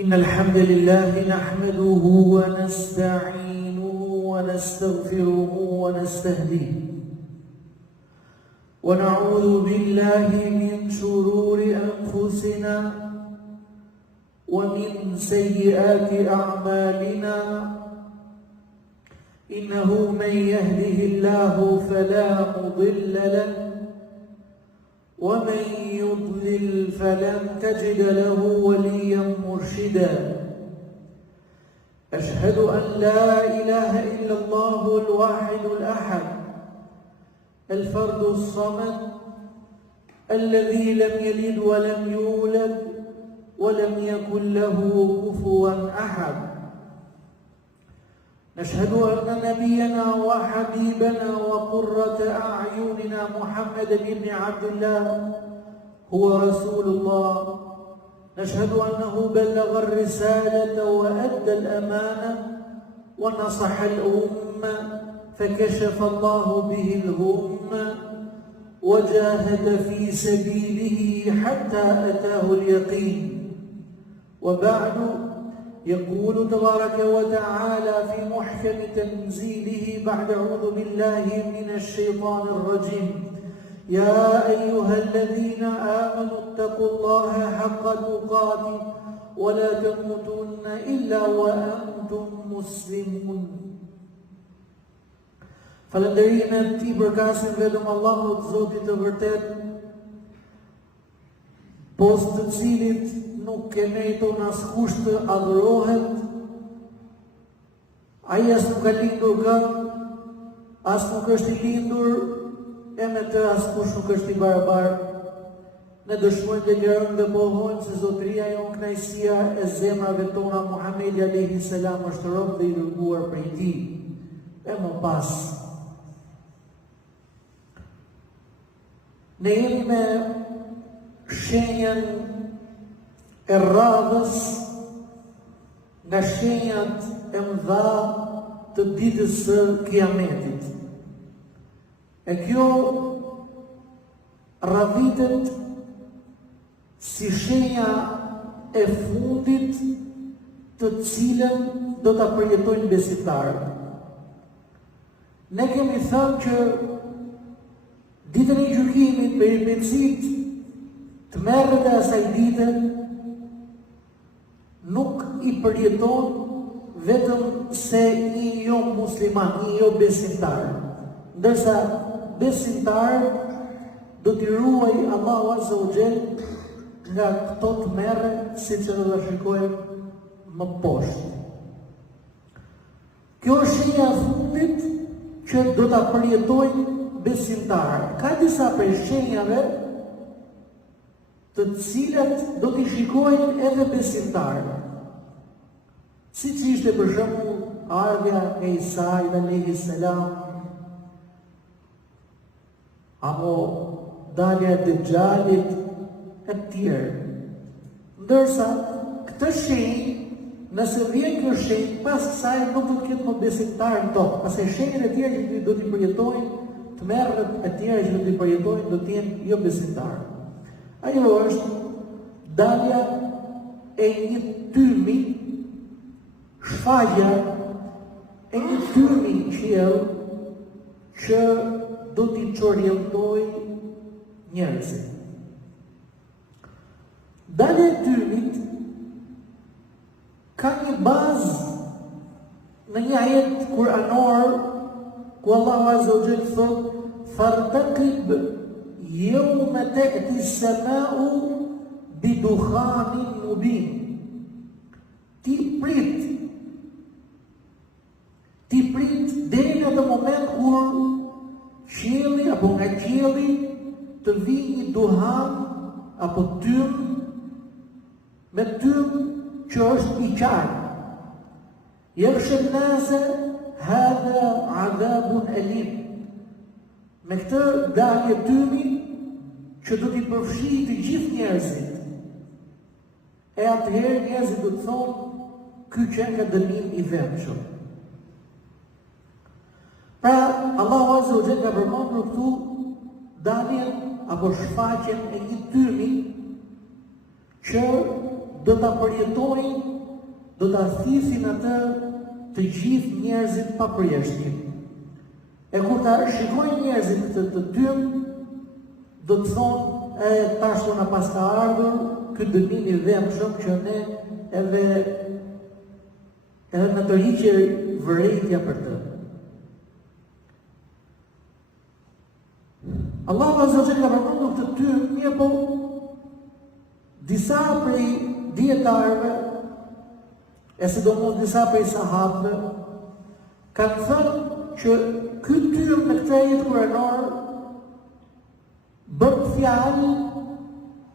إن الحمد لله نحمده ونستعينه ونستغفره ونستهديه ونعوذ بالله من شرور أنفسنا ومن سيئات أعمالنا إنه من يهده الله فلا مضل له ومن يضلل فلن تجد له وليا مرشدا أشهد أن لا إله إلا الله الواحد الأحد الفرد الصمد الذي لم يلد ولم يولد ولم يكن له كفوا أحد نشهد أن نبينا وحبيبنا وقرة أعيننا محمد بن عبد الله هو رسول الله نشهد أنه بلغ الرسالة وأدى الأمانة ونصح الأمة فكشف الله به الغمة وجاهد في سبيله حتى أتاه اليقين وبعد يقول تبارك وتعالى في محكم تنزيله بعد أعوذ بالله من الشيطان الرجيم يا أيها الذين آمنوا اتقوا الله حق تقاته ولا تموتن إلا وأنتم مسلمون Falënderimet ti përkasin vetëm Allahut Zotit të vërtet, post të cilit nuk ke meriton as kush të adhurohet, ai as nuk ka lindur kënd, as nuk është I lindur, e me të as kush nuk është I barabartë. Ne dëshmojmë dhe kërëm dhe pohojmë se zotëria jon, kënaqësia e zemrave tona, Muhamedi alayhi salam është rob dhe I dërguar prej Tij. E më pas, ne jemi me shenjën e radhës nga shenjat e mëdha të ditës së Kiametit. E kjo radhitet si shenja e fundit të cilën do ta përjetojnë besimtarët. Ne kemi thënë që ditën e gjykimit, peripetësit të merret e asaj dite nuk I përjeton vetëm se një jo musliman, një jo besimtar, ndërsa besimtar do t'i ruaj Allahu Azza wa Jall nga këto të merre, siç do ta shikojmë më poshtë. Kjo është shenja e fundit që do ta përjetojnë besimtarët. Ka disa prej shenjave të cilat do t'i shikojnë edhe besimtarët. Siç ishte për shembull ardhja e Isait alayhi salam, apo dalja e Dejjalit e tjerë. Ndërsa këtë shenjë, nëse vjen kjo shenjë, pas kësaj nuk do të ketë më besimtarë në tokë, pastaj shenjat e tjera që do t'i përjetojnë, të merret e tjera që do t'i përjetojnë, do t'jenë jo besimtarë. Ajo është dalja e një tymi, shfaqja e një tymi qiell që do t'i çorientojë njerëzit. Dalja e tymit ka një bazë në një ajet kuranor ku Allahu Azza wa Jalla thot: "Fartaqib yawma ta'ti as-sama'u bidukhanin mubin." Ti prit deri në atë moment kur qielli apo nga qielli të vijë një duhan apo tym që është I qartë. Yaghsha an-nasa hadha 'adhabun alim. Me këtë dalje tymi që do t'i përfshijë të gjithë njerëzit. E atëherë njerëzit do të thonë, ky që ka dënim I vetshëm. Pra, Allahu Azza wa Jalla ka përmendur këtu daljen apo shfaqjen e një tymi që do ta përjetojnë, do ta thisin atë të gjithë njerëzit pa përjashtim. E kur ta shikojnë njerëzit këtë të tym, do të thonë, tash na pas ka ardhur ky dënim i dhëmshëm që ne edhe në të hiqë vërejtja për të. Allahu Azza wa Jalla ka përmendur këtë tym, mirë po disa prej dietarëve, e sidomos disa prej sahabëve, kanë thënë që ky tym në këtë ajet kuranor bën fjalë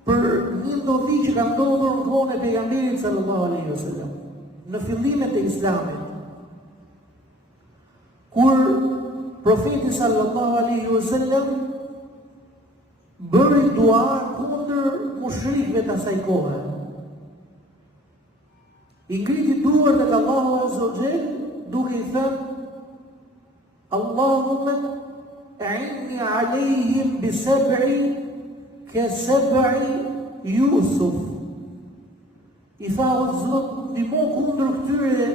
për një ndodhi që ka ndodhur në kohën e pejgamberit sallallahu alaihi wasallam, në fillimet e Islamit, kur profeti sallallahu alaihi wasallam bëri dua kundër mushrikëve të asaj kohe. I ngriti duart tek Allahu Azza wa Jalla duke i thënë: Allahumma a'inni alejhim bi sab'i ka sab'i Yusuf. I tha: o Zot, ndihmo kundër këtyre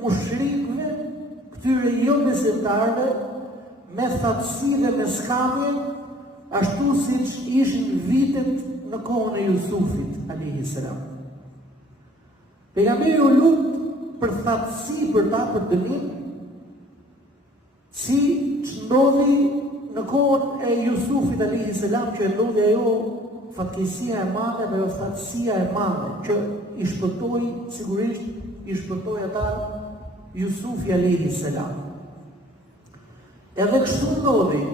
mushrikëve, këtyre jo besimtarëve, me thatësi dhe me skamje, ashtu siç ishin vitet në kohën e Jusufit alayhis salam. Pejgamberi u lut për thatësi për ta, për dënim, si që ndodhi në kohën e Jusufit alayhis salam, që ndodhi ajo fatkeqësia e madhe dhe ajo thatësia e madhe që i shpëtoi, sigurisht i shpëtoi ata Jusufi alayhis salam. Edhe kështu ndodhi.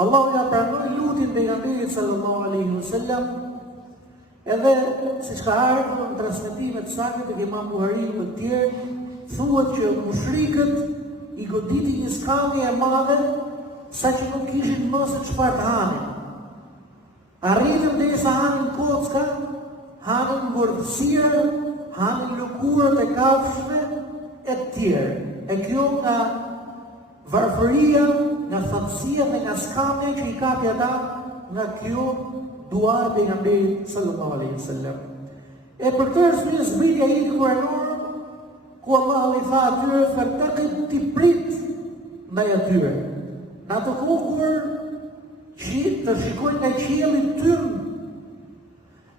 Allahu ja pranoi lutjen pejgamberit sallallahu alaihi wasallam, edhe siç ka ardhur në transmetime të sakta tek Imam Buhariu dhe të tjerë, thuhet që mushrikët i goditi një skamje e madhe, saqë nuk kishin më se çfarë të hanin. Arritën derisa hanin kocka, hanin ngordhësira, hanin lëkurët e kafshëve e të tjerë. E kjo nga varfëria, nga thatësia dhe nga skamja që i kapi ata nga kjo dua e pejgamberit sallallahu alaihi wasallam. E për këtë arsye zbritja e një kuranor ku Allahu i tha atyre fataqit ti prit ndaj atyre. Në atë kohë kur të shikojnë nga qielli tym.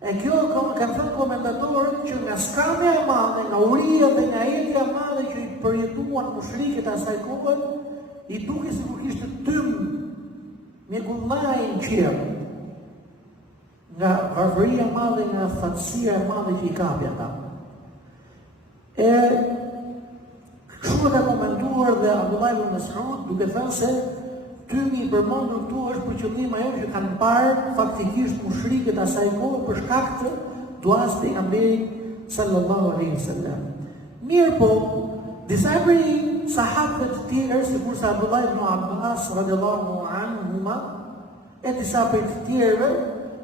E kjo kanë thënë komentatorët që nga skamja e madhe, nga uria dhe nga etja e madhe që i përjetuan mushrikët asaj kohe, i duke sikur kishte tym mregullaj në qiell. Nga varfëria e madhe, nga thatësia e madhe që i kapi ata. E kështu ka komentuar dhe Abdullah ibn Mas'ud, duke thënë se tymi i përmendur këtu është për qëllim ajo që kanë parë faktikisht mushrikët asaj kohe për shkak të duas pejgamberit sallallahu alaihi wasallam. Mirë po, disa prej sahabëve të tjerë, sikurse Abdullah ibn Abbas radhiyallahu anhuma, e disa prej të tjerëve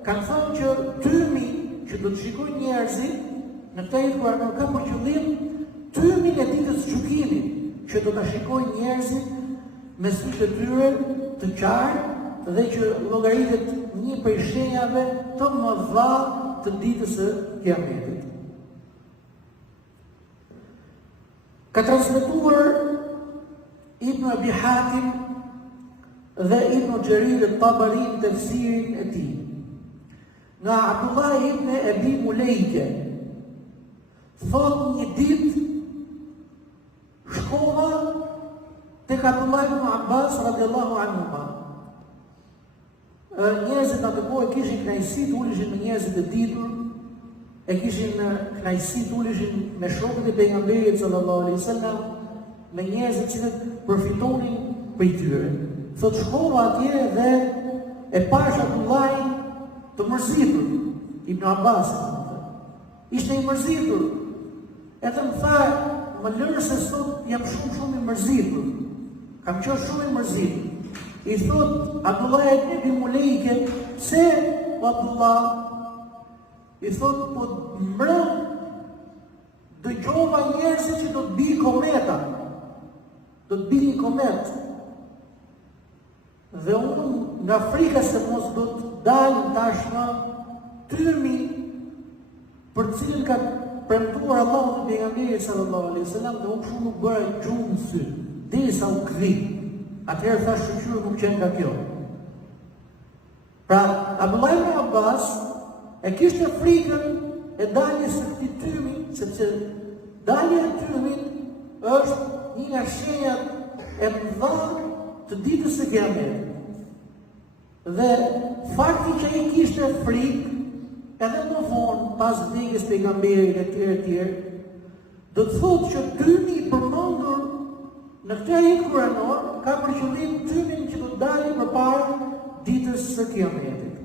kanë thënë që tymi që do të shikojnë njerëzit në këtë jetë kur ka për qëllim tymin e ditës së gjykimit, që do ta shikojnë njerëzit me sytë e tyre të qartë dhe që llogaritet një prej shenjave të mëdha të ditës së Kiametit. Ka transmetuar Ibn Abi Hatim dhe Ibn Jarir al-Tabari në tafsirin e tij, nga Abdullah ibn Abi Mulejke, thot një ditë shkova tek Abdullah ibn Abbas radhiyallahu anhuma. Njerëzit atë kohë kishin kënaqësi të ulishin me njerëzit e ditur, e kishin kënaqësi të ulishin me shokët e pejgamberit sallallahu alaihi wasallam, me njerëzit që përfitonin prej tyre. Thot shkova atje dhe e pash Abdullahin të mërzitur, Ibn Abbas. Ishte i mërzitur. Edhe më tha, më lërë se sot jam shumë i mërzitur. Kam qenë shumë i mërzitur. I thot Abdullah ibn Abi Mulejke, se Abdullah, i thot, po mbrëm dëgjova njerëzit që do të bi kometa. Do të bi një komet. Dhe unë nga frika se mos do të dalë tashmë tymi për cilën ka premtuar Allahu dhe pejgamberi sallallahu alaihi wasallam, dhe unë kështu nuk bëra gjumë në sy, derisa u kthi. Atëherë thash shoqëru nuk qenë nga kjo. Pra, Abdullah ibn Abbas e kishte frikën e daljes së këtij tymi, sepse dalja e tymit është një nga shenjat e mëdha të ditës së Kiametit. Dhe fakti që ai kishte frikë, edhe më vonë pas vdekjes së pejgamberit e tjerë, do të thotë që tymi i përmendur në këtë ajet kuranor ka për qëllim tymin që do të dalë përpara ditës së Kiametit.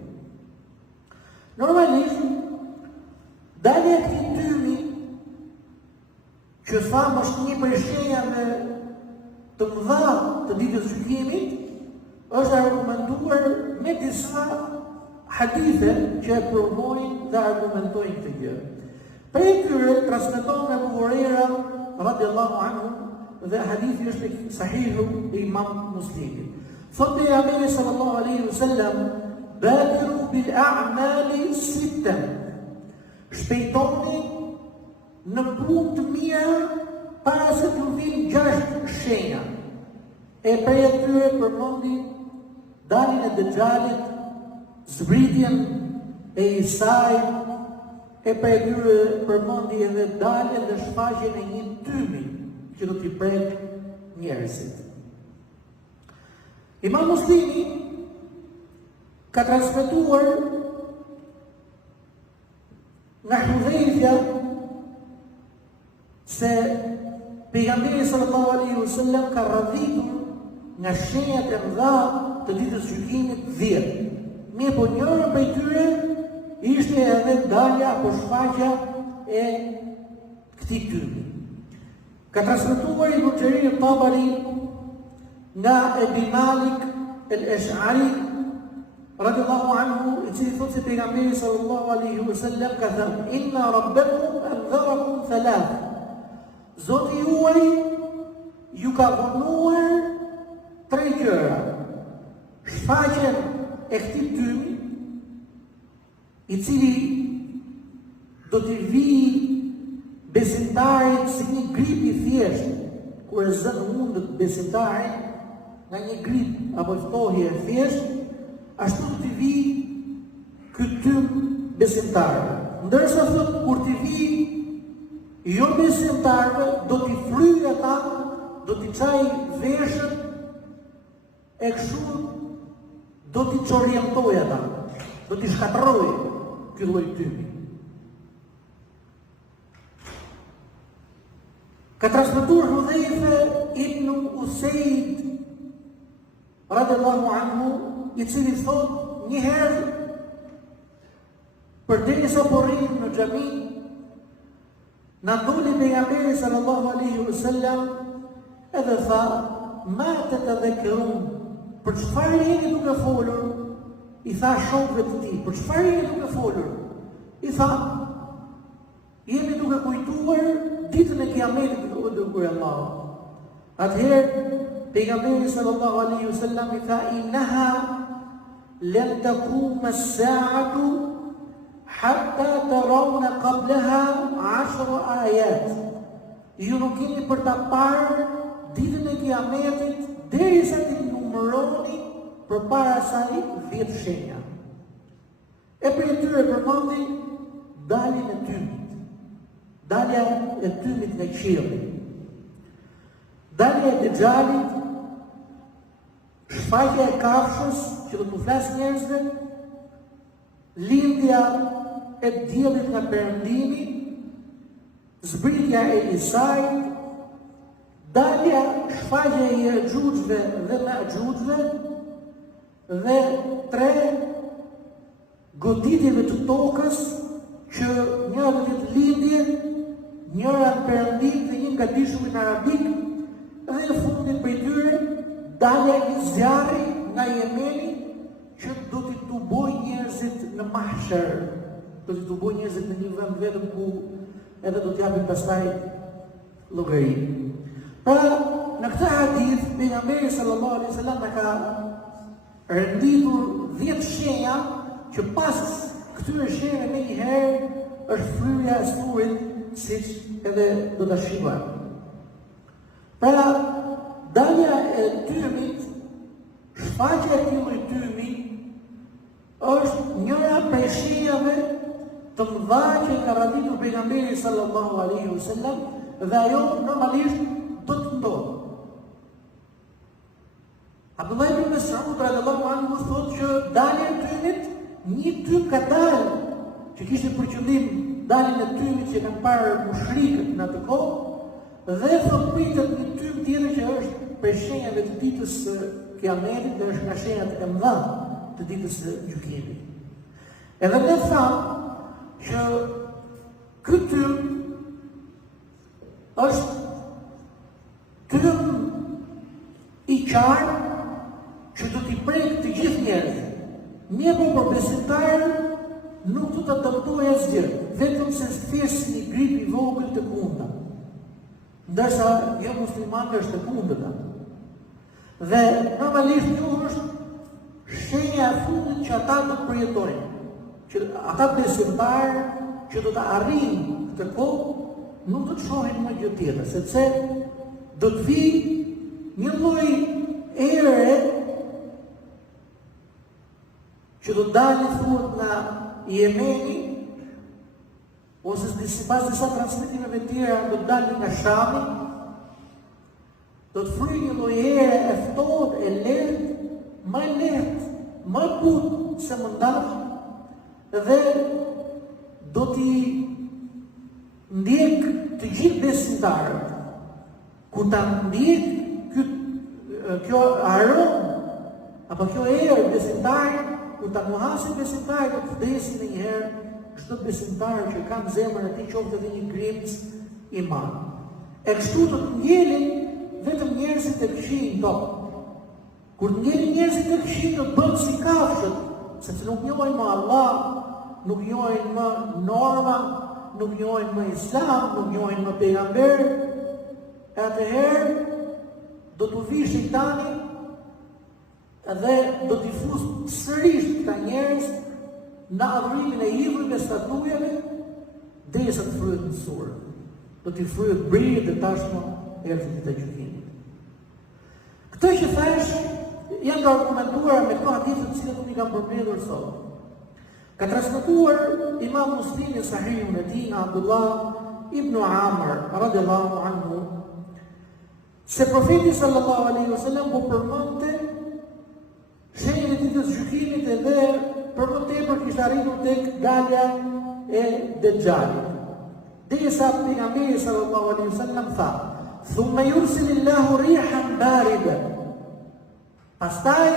Normalisht, dalja e këtij tymi, që thamë është një prej shenjave të mëdha të ditës së gjykimit, është argumentuar me disa hadithe që e provojnë dhe argumentojnë këtë gjë. Prej tyre transmeton nga Abu Huraira radhiyallahu anhu, dhe hadithi është sahihu i Imam Muslimit. Thotë pejgamberi sallallahu alaihi wasallam: "Badiru bil a'mali sittan." Shpejtoni në punë të mira para se të vinë 6 shenja. E prej atyre përmendi daljen e Dejjalit, zbritjen e Isait, e prej atyre përmendi edhe daljen dhe shfaqjen e një tymi që do t'i prek njerëzit. Imam Muslimi ka transmetuar nga Hudhaifja se pejgamberi sallallahu alaihi wasallam ka radhitur nga shenjat e mëdha të ditës së gjykimit 10. Mirë, po njëra prej tyre ishte edhe dalja apo shfaqja e këtij tymi. Ka transmetuar Ibn Jarir al-Tabari nga Ebi Malik al-Ash'ari radhiyallahu anhu, i cili thotë se pejgamberi sallallahu alaihi wasallam ka thënë: "Inna rabbakum anzarakum thalath." Zoti juaj ju ka vonuar 3 gjëra. Shfaqjen e këtij tymi, i cili do t'i vijë besimtarit si një grip i thjeshtë, kur e zën mundët besimtarit nga një grip apo ftohje e thjeshtë, ashtu do t'i vijë ky tym besimtarëve. Ndërsa thotë kur t'i vijë jo besimtarëve, do t'i fryjë ata, do t'i çajë veshët e kështu do t'i çorientojë ata, do t'i shkatërrojë ky lloj tymi. Ka transmetuar Hudhaifa ibn Usaid radhiyallahu anhu, i cili thotë një herë përderisa po rrim në xhami, na doli pejgamberi sallallahu alaihi wasallam edhe tha: "Ma tatadhakkarun?" Për çfarë jeni duke folur? I tha shokëve të tij: "Për çfarë jeni duke folur?" I tha: "Jemi duke kujtuar ditën e Kiametit o dërguar i Allahut." Atëherë pejgamberi sallallahu alaihi wasallam i tha: "Innaha lan taquma as-sa'atu hatta tarawna qablaha 10 ayat." Ju nuk keni për ta parë ditën e Kiametit derisa të numëroni përpara saj 10 shenja. E për e tyre përmendi daljen e tymit. Dalja e tymit nga qielli. Dalja e Dejjalit, shfaqja e kafshës që do t'u flas njerëzve, lindja e diellit nga perëndimi, zbritja e Isait, dalja, shfaqja e Ya'jugjve dhe Ma'jugjve, dhe 3 goditjeve të tokës, që njëra do të jetë lindje, njëra në perëndim dhe një nga dishullin arabik, dhe në fundit për tyre dalja e një zjarri nga Jemeni që do t'i tuboj njerëzit në mahsher, do t'i tuboj njerëzit në një vend vetëm ku edhe do t'japin pastaj llogari. Pra, në këtë hadith pejgamberi sallallahu alaihi wasallam na ka renditur 10 shenja që pas këtyre shenjave me një herë është fryrja e sturit, siç edhe do ta shihojmë. Pra, dalja e tymit, shfaqja e këtij tymi është njëra prej shenjave të mëdha që ka raditur pejgamberi sallallahu alaihi wasallam dhe ajo normalisht do të ndodhë. Abdullah ibn Mas'ud radhiyallahu anhu thotë që dalja e tymit, një tym ka dalë që kishte për qëllim daljen e tymit që kanë parë mushrikët në atë kohë dhe thotë pritet një tym tjetër që është për shenjave të ditës së Kiametit dhe është nga shenjat e mëdha të ditës së gjykimit. Edhe ne thamë që ky tym është tym i qartë që do t'i prek të gjithë njerëzit. Mirë për besimtarën nuk do të dëmtojë asgjë, vetëm se thjesht një grip i vogël të kundëta. Ndërsa jo muslimanët është e kundërta. Dhe normalisht kjo është shenja e fundit që ata do të përjetojnë. Që ata besimtarë që do të arrijnë këtë kohë nuk do të shohin më gjë tjetër, sepse do të vijë një lloj ere që do të dalë thuhet nga Jemeni, ose sipas disa transmetimeve të tjera do të dalë nga Shami, do të fryjë një lloj ere e ftohtë, e lehtë, më lehtë, më butë se më ndafë, dhe do t'i ndjek të gjithë besimtarët. Kur ta ndjek kjo aromë, apo kjo erë besimtarët, kur ta muhasin besimtarët do të vdesin në një herë çdo besimtar që ka në zemrën e tij qoftë edhe një grimc iman. E kështu do të ngjelin vetëm njerëzit e këqij tokë. Kur ngjelin njerëzit e këqij do të bëhen si kafshët, sepse nuk njohin më Allah, nuk njohin më norma, nuk njohin më Islam, nuk njohin më pejgamber. Atëherë do të vijë shejtani dhe do t'i fusë sërish këta njerëz në adhurimin e idhujve dhe statujeve derisa të fryhet në surë. Do t'i fryhet brirë dhe tashmë erëzit të gjykimit. Këtë që thash janë argumentuar me këto hadithe të cilat unë i kam përmbledhur sot. Ka transmetuar Imam Muslimi Sahihun e tij nga Abdullah ibn Amr radhiyallahu anhu se profeti sallallahu alaihi wasallam po përmendte shenjën e ditës gjykimit edhe për më tepër kishte arritur tek dalja e Dejjalit. Derisa pejgamberi sallallahu alaihi wasallam tha: "Thumma yursilillahu rihan barida." Pastaj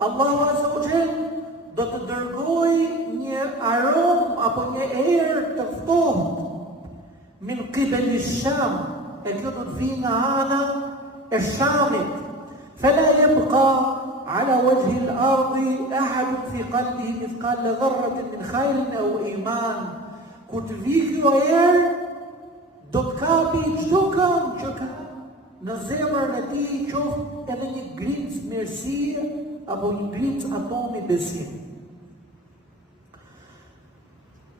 Allahu azza wa jalla do të dërgojë një aromë apo një erë të ftohtë min qibali Sham, e kjo do të vijë nga ana e Shamit. Fala yabqa على وجه الأرض أحد في قلبه مثقال ذرة من خير أو إيمان. Kur të vijë kjo erë, do të kapi çdo kënd që ka në zemrën e tij, qoftë edhe një grimc mirësie apo një grimc atomi besimi.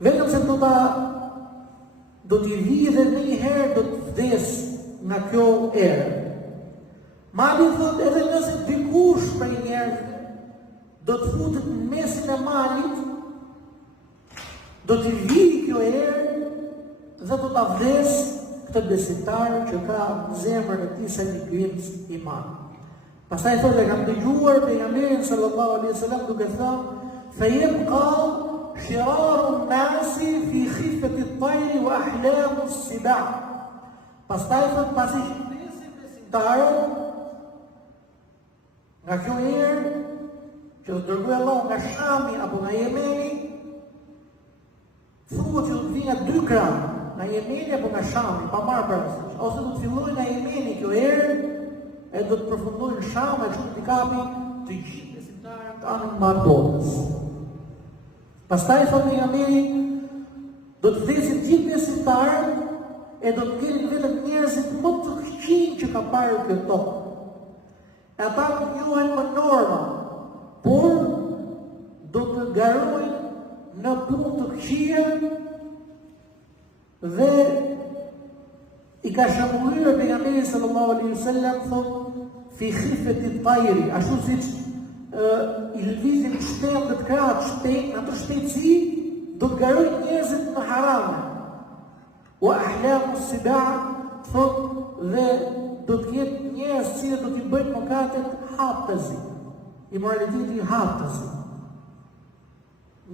Vetëm se do t'i vijë dhe në një herë do të vdes nga kjo erë. Mali thot edhe nëse dikush për njerëzve do të futet në mesin e malit, do t'i vijë kjo erë dhe do ta vdes këtë besimtar që ka në zemrën e tij sa një grimc iman. Pastaj thotë kam dëgjuar pejgamberin sallallahu alaihi wasallam duke thënë: "Fayabqa shiraru an-nasi fi khifati at-tayr wa ahlamu as-siba." Pastaj thotë pasi vdesin besimtarët nga kjo erë që do dërgoj Allah nga Shami apo nga Jemeni, thuhet që do të vinë 2 gram nga Jemeni apo nga Shami, pa marrë parasysh, ose do të fillojë nga Jemeni kjo erë e do të përfundojë në Sham e kështu t'i kapi të gjithë besimtarët anën mbar botës. Pastaj thotë pejgamberi do të vdesin gjithë besimtarët e do të ngelen vetëm njerëzit më të këqij që ka parë kjo tokë. E ata nuk njohen më norma, por do të garojnë në punë të këqija dhe i ka shëmbullyer pejgamberi sallallahu alaihi wasallam thotë fi khifati at-tayri, ashtu siç i lëvizin shpejt krahat shpejt, atë shpejtësi do të garojnë njerëzit në harame. Wa ahlamu as-siba' thotë dhe do të ketë njerëz që do t'i bëjnë mëkatet hapëzi, immoraliteti hapëzi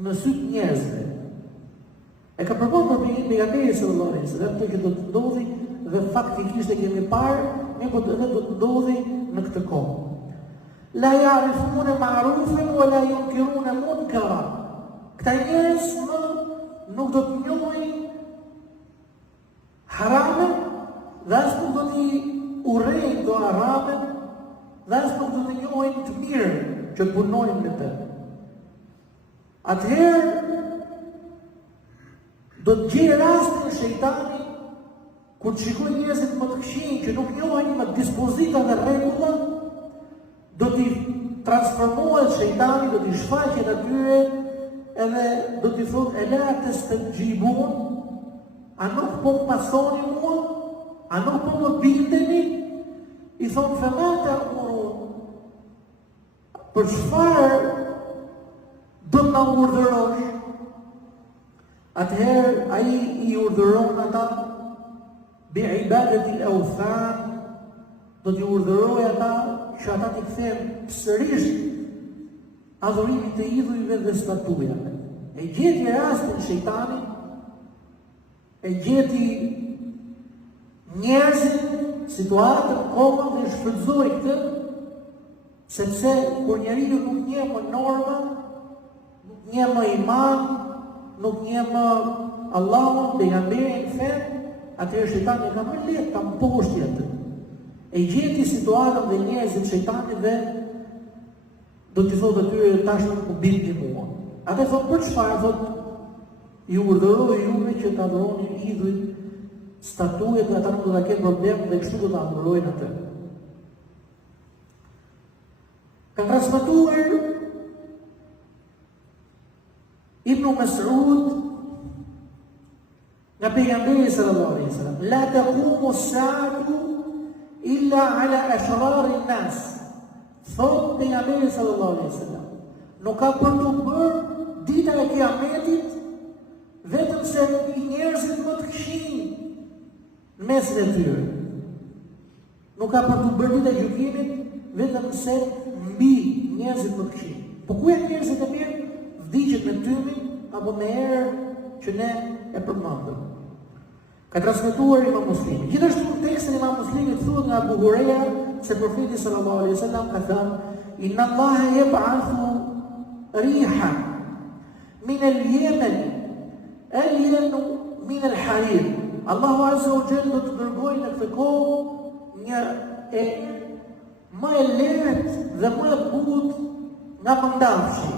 në sytë njerëzve. E ka përbohur për pejgamberi sallallahu alaihi wasallam që do të ndodhi dhe faktikisht e kemi parë, ne po do të ndodhi në këtë kohë. La ya'rifuna ma'rufan wa la yunkiruna munkara. Këta njerëz nuk do të njohin harame, dhe as nuk do t'i urrejnë do harame, dhe as nuk do të njohin të mirë që punojnë me të. Atëherë do të gjejë rastin e shejtani kur të shikojnë njerëzit më të këqij që nuk njohin më dispozita dhe rregullat, do t'i transformohet shejtani, do t'i shfaqet atyre edhe do t'i thotë e la tastajibun, a nuk po më pasoni mua, a nuk po më bindeni, i thonë femata urun, për çfarë do të na urdhërosh? Atëherë ai i urdhëron ata bi ibadati al-awthan, do t'i urdhërojë ata që ata t'i kthejnë sërish adhurimit të idhujve dhe statujave. E gjeti rastin shejtani, e gjeti njerëzit, situatën, kohën dhe shfrytëzoi këtë, sepse kur njeriu nuk njeh më norma, nuk njeh më iman, nuk njeh më Allahun, pejgamberin, fen, atëherë shejtani ka më lehtë ta mposhti atë. E gjeti situatën dhe njerëzit shejtani dhe do t'i thotë atyre tash nuk u bindni mua. Ata thonë për çfarë? Thotë ju urdhëroj juve që ta adhuroni idhujt, statujet dhe ata nuk do ta ketë problem dhe kështu do ta adhurojnë atë. Ka transmetuar Ibn Mas'ud nga pejgamberi sallallahu alaihi wasallam, la taqumu as-sa'atu illa ala ashrar an-nas. Thot pejgamberi sallallahu alaihi wasallam, nuk ka për të bërë dita e kiametit vetëm se njerëzit më të këqij në mesin e tyre. Nuk ka për të bërë dita e gjykimit vetëm se mbi njerëzit më të këqij. Po ku janë njerëzit e mirë? Vdiqet me tymin apo me erë që ne e përmendëm. Ka transmetuar Imam Muslimi. Gjithashtu në tekstin Imam Muslimit thuhet nga Abu Huraira se profeti sallallahu alaihi wasallam ka thënë: "Inna Allaha yab'athu rihan min al-Yemen, al-Yemen min al-Harir." Allahu azza wa jalla do të dërgojë në këtë kohë një erë më e lehtë dhe më e butë nga mëndafshi.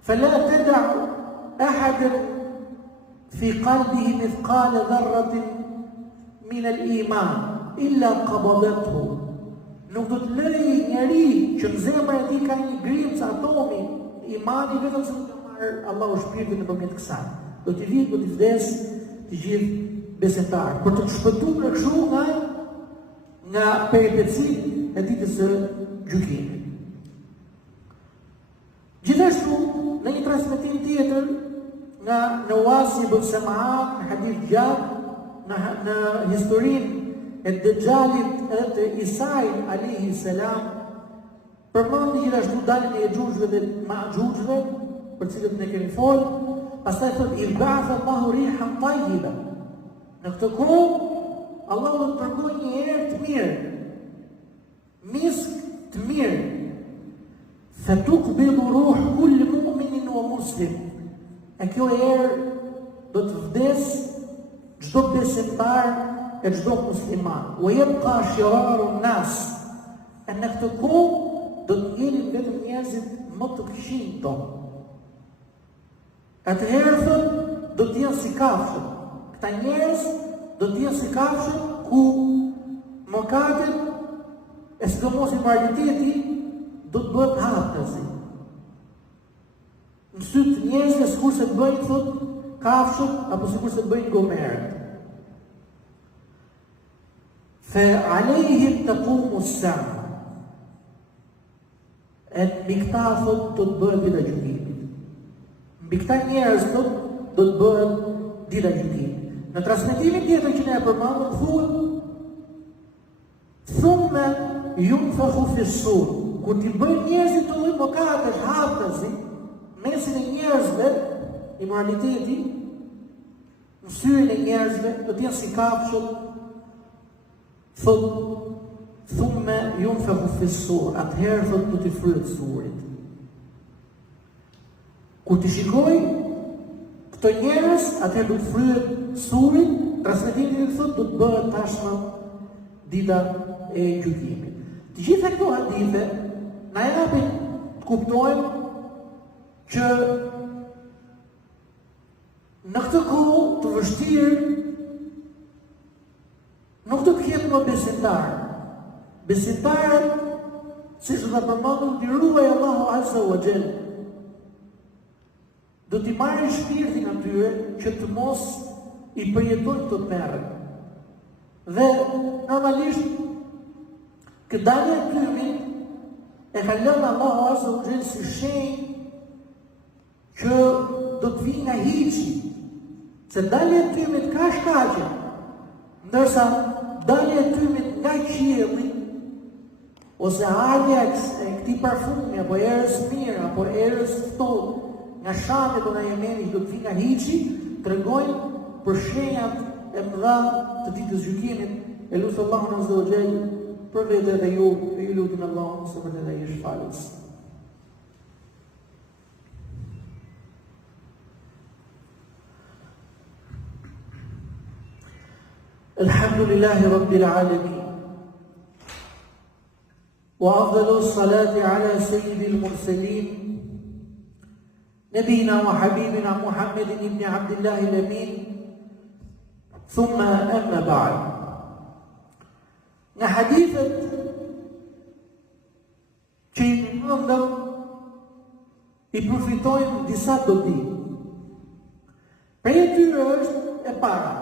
فلا تدع أحد في قلبه مثقال ذرة من الإيمان إلا قبضته. Nuk do të lëri njeri që në zemra e tij ka një grimcë atomi imani vetëm se të marrë Allahu shpirtin nëpërmjet kësaj. Do t'i vijë, do t'i vdes të gjithë besimtarë për të shpëtuar kështu nga peripecitë e ditës së gjykimit. Gjithashtu, në një transmetim tjetër nga Nawas ibn Sam'an, në hadith gjatë, në historinë e Dejjalit edhe të Isait alayhi salam, përmendi gjithashtu daljen e Yajujve dhe Ma'jujve, për cilët ne kemi folë, pastaj thotë ib'atha Allahu rihan tayyiba. Në këtë kohë, Allahu do të dërgojë një erë të mirë, misk të mirë. فَتُقْبِضُ رُوحُ كُلِّ مُؤْمِنٍ وَمُسْلِمٍ. E kjo erë do të vdes çdo besimtar e çdo musliman. وَيَبْقَى شِرَارُ النَّاسِ. E në këtë kohë do të jeni vetëm njerëzit më të këqij tonë. Atëherë do të jenë si kafshët. Këta njerëz do të jenë si kafshët ku mëkatet e sidomos immoraliteti do të bëhet hapësi. në sy të njerëzve sikur se të bëjnë thot kafshët apo sikur se të bëjnë gomerët. Fe alejhim taqumu s-sa'a. E mbi këta thot do të bëhet dita e gjykimit. Mbi këta njerëz thot do të bëhet dita e gjykimit. Në transmetimin tjetër që ne e përmendëm thuhet thumma yunfakhu fi s-sur. Kur ti bëjnë njerëzit të lloj mëkatesh, hapësi, mesin e njerëzve, immoraliteti, në syrin e njerëzve, do t'jenë si kafshët, thot, thumma yunfakhu fi s-sur, atëherë thot do t'i fryhet surit. Kur ti shikoj këto njerëz, atëherë do të fryhet surit, transmetimi thot do të bëhet tashmë dita e gjykimit. Të gjitha këto hadithe na japin të kuptojmë që në këtë kohë të vështirë nuk do të ketë më besimtarë. Besimtarët, si që të përmendëm, t'i ruaj Allahu Azza wa Jall. Do t'i marrin shpirtin atyre që të mos i përjetojnë të merret. Dhe normalisht këtë dalje e tymit e ka lënë Allahu Azza wa Jall si shenjë që do të vijë nga hiçi, se dalja e tymit ka shkaqe, ndërsa dalja e tymit nga qielli ose ardhja e këtij parfumi apo erës mirë apo erës ftohtë nga Shami apo nga Jemeni që do të vijë nga hiçi, tregojnë për shenjat e mëdha të ditës gjykimit. E lutë Allahun Azza wa Jall për vete dhe ju lutim Allahun se për dhe ish falës. Alhamdulillahi Rabbil Alamin. Wa afdalu salati ala sayyidil mursalin nabina wa habibina Muhammedin ibn Abdillahi al-Amin. Thumma amma ba'd. Në hadithet që i përmendëm i përfitojnë disa dobi. Për e tyre është e para.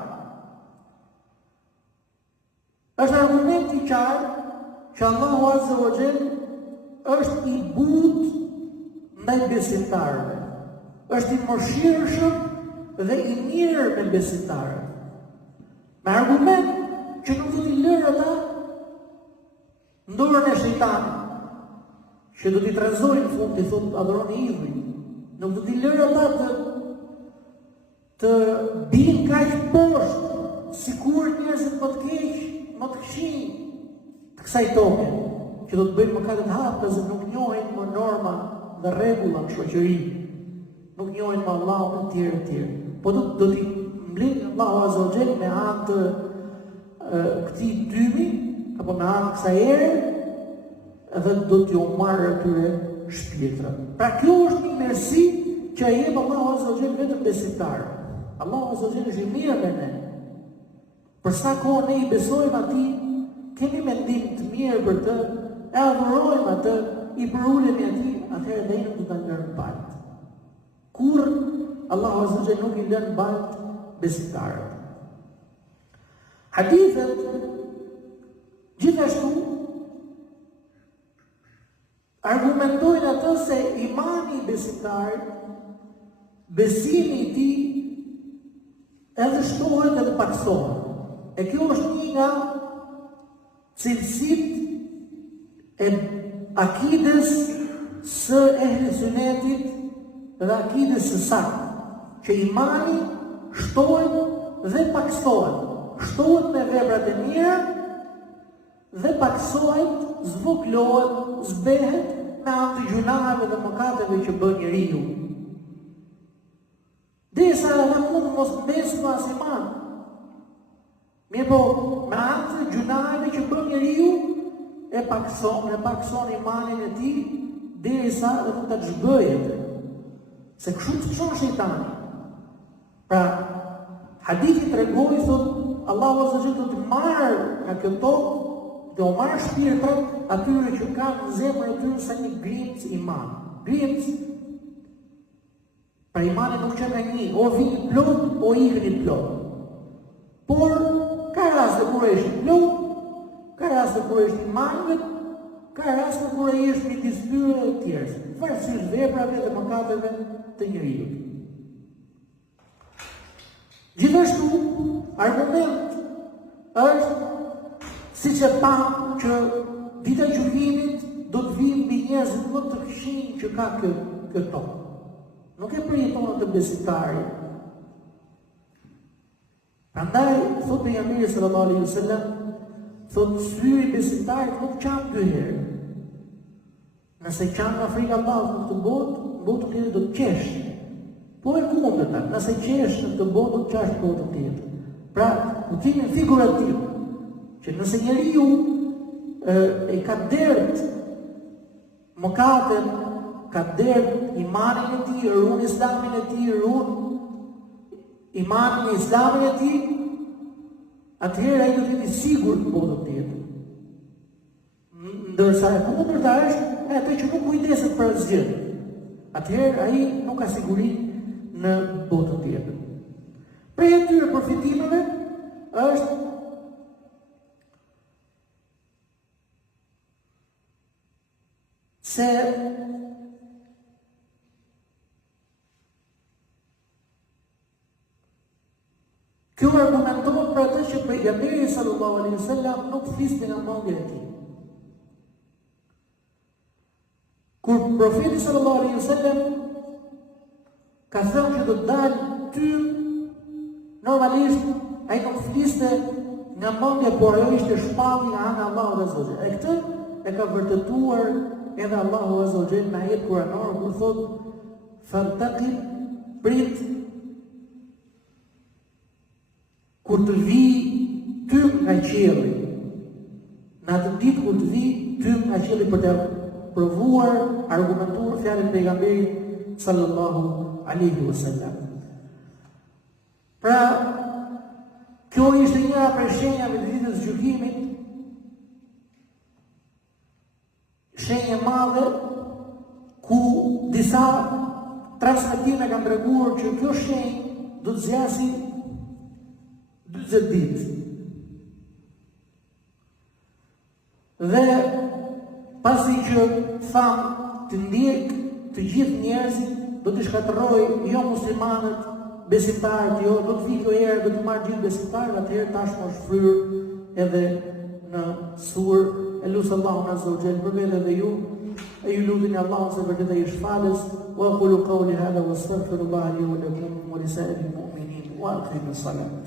Është argument i qartë që Allahu Azza wa Jall është i butë ndaj besimtarëve. Është i mëshirshëm dhe i mirë me besimtarët. Me argument që nuk do t'i lërë ata ndorën e shejtanit, që do t'i trezojnë në fund të thotë adhuroni idhuj, nuk do t'i lërë ata të binë kaq poshtë, sikur njerëzit më të keq, më të këqij të kësaj toke, që do të bëjnë mëkate të hapëse, nuk njohin më norma dhe rregulla në shoqëri, nuk njohin më Allahun e tjerë. Po do t'i mbledhë Allahu Azza wa Jall me anë të këtij tymi apo me anë kësaj ere, edhe do t'ju marrë atyre shpirtrat. Pra kjo është një mirësi që e jep Allahu Azza wa Jall vetëm besimtarëve. Allahu Azza wa Jall është i mirë me ne. Për sa kohë ne i besojmë atij, kemi mendim të mirë për të, e adhurojmë atë, i përulemi atij, atëherë dhe nuk do ta lënë baltë. Kur Allahu Azza wa Jall nuk i lën baltë besimtarëve. Hadithet gjithashtu argumentojnë atë se imani i besimtarit, besimi i tij edhe shtohet edhe paksohet. E kjo është një nga cilësitë e akides së ehli sunetit dhe akides së saktë, që imani shtohet dhe paksohet. Shtohet me veprat e mira dhe paksohet, zvogëlohet, zbehet me anë të gjunave dhe mëkateve që bën njeriu. Derisa ne mund mos besim as iman. Mirë po, me anë të gjunave që bën njeriu e pakson imanin e tij derisa dhe mund ta zhbëhet. Se kështu të çon shejtani. Pra, hadithi tregoi thotë Allahu Azza wa Jall do të marrë nga kjo tokë, do marrë shpirtrat atyre që kanë në zemrën e tyre sa një grimc iman. Grimc Pra imani nuk që ka një, o vini plot, o ikëni plot. Por, ka raste kur është plot, ka raste kur është imanëvet, ka raste kur është një disbyre e tjerës, varësisht veprave dhe mëkateve të njeriut. Gjithashtu, argument është, si që pam që dita e gjykimit do të vijë mbi njerëzit më të këqij që ka kjo tokë. Nuk e përjeton të besimtari. Prandaj, thot pejgamberi sallallahu alaihi wasallam, thot syri i besimtarit nuk qan dy herë. Nëse qan nga frika e Allahut në këtë botë tjetër do të qesh. Po e kundërta, nëse qesh në këtë botë do të qash në botën tjetër. Pra, kuptimin figurativ, që nëse njeriu e ka dert mëkaten, ka dert imanin e tij, ruan islamin e tij, ruan imanin e islamin e tij, atëherë ai do të jetë sigurt në botën tjetër. Ndërsa e kundërta është atë që nuk kujdeset për asgjë. Atëherë ai nuk ka siguri në botën tjetër. Prej atyre përfitimeve është se kjo argumentohet për atë që pejgamberi sallallahu alaihi wasallam nuk fliste nga mendja e tij. Kur profeti sallallahu alaihi wasallam ka thënë që do të dalë tym, normalisht ai nuk fliste nga mendja, por ajo ishte shpallje nga ana e Allahut azza wa jalla. E këtë e ka vërtetuar edhe Allahu azza wa jalla në ajet kuranor kur thotë "Fantaqib", prit kur të vi tym nga qielli. Në atë ditë kur të vi tym nga qielli për të provuar, argumentuar fjalën e pejgamberit sallallahu alaihi wasallam. Pra, kjo ishte njëra prej shenjave të ditës së gjykimit, shenjë e madhe ku disa transmetime kanë treguar që kjo shenjë do të zgjasë 40 ditë. Dhe pasi që tham të ndjek të gjithë njerëzit, do të shkatërroj jo muslimanët, besimtarët, jo, do të vi kjo herë, do të marrë gjithë besimtarët, atëherë tashmë është fryrë edhe në surë. E lusë Allahun azza wa jalla për vete dhe ju, e ju lutin Allahun se vërtet ai është falës. Wa aqulu qawli hadha wa astaghfirullaha li wa lakum wa li sa'iril mu'minin wa aqimus salat.